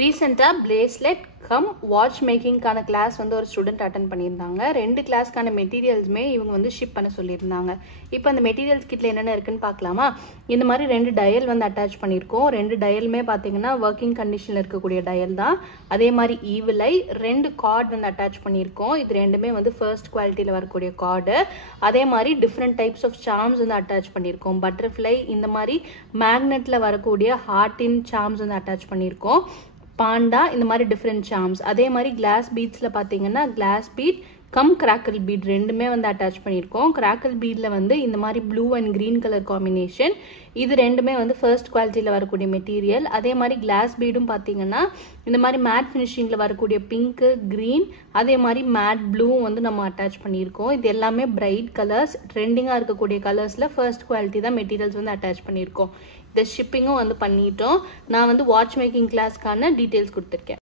ரீசெண்டாக bracelet come watch மேக்கிங்கான class வந்து ஒரு ஸ்டூடெண்ட் அட்டன் பண்ணியிருந்தாங்க. 2 கிளாஸ்க்கான மெட்டீரியல்ஸுமே இவங்க வந்து ஷிப் பண்ண சொல்லியிருந்தாங்க. இப்போ அந்த மெட்டீரியல்ஸ் கிட்டில் என்னென்ன இருக்குன்னு பார்க்கலாமா? இந்த மாதிரி 2 டயல் வந்து அட்டாச் பண்ணியிருக்கோம். 2 டயலுமே பார்த்தீங்கன்னா ஒர்க்கிங் கண்டிஷனில் இருக்கக்கூடிய டயல் தான். அதே மாதிரி ஈவிலை 2 கார்டு வந்து அட்டாச் பண்ணியிருக்கோம். இது ரெண்டுமே வந்து ஃபர்ஸ்ட் குவாலிட்டியில் வரக்கூடிய கார்டு. அதே மாதிரி டிஃப்ரெண்ட் டைப்ஸ் ஆஃப் சார்ம்ஸ் வந்து அட்டாச் பண்ணியிருக்கோம். பட்டர்ஃப்ளை இந்த மாதிரி மேக்னெட்டில் வரக்கூடிய ஹார்டின் சார்ம்ஸ் வந்து அட்டாச் பண்ணியிருக்கோம். பாண்டா இந்த மாதிரி டிஃப்ரெண்ட் சார்ம்ஸ். அதே மாதிரி கிளாஸ் பீட்ஸில் பார்த்தீங்கன்னா glass bead cum crackle bead ரெண்டுமே வந்து அட்டாச் பண்ணியிருக்கோம். கிராக்கிள் பீடில் வந்து இந்த மாதிரி blue and green colour combination. இது ரெண்டுமே வந்து ஃபர்ஸ்ட் குவாலிட்டியில் வரக்கூடிய மெட்டீரியல். அதே மாதிரி கிளாஸ் பீடும் பார்த்தீங்கன்னா இந்த மாதிரி மேட் ஃபினிஷிங்கில் வரக்கூடிய பிங்க்கு க்ரீன் அதே மாதிரி மேட் ப்ளூவும் வந்து நம்ம அட்டாச் பண்ணியிருக்கோம். இது எல்லாமே பிரைட் கலர்ஸ், ட்ரெண்டிங்காக இருக்கக்கூடிய கலர்ஸில் ஃபர்ஸ்ட் குவாலிட்டி தான் மெட்டீரியல்ஸ் வந்து அட்டாச் பண்ணியிருக்கோம். இந்த ஷிப்பிங்கும் வந்து பண்ணிட்டோம். நான் வந்து வாட்ச் மேக்கிங் கிளாஸ்க்கான டீட்டெயில்ஸ் கொடுத்துருக்கேன்.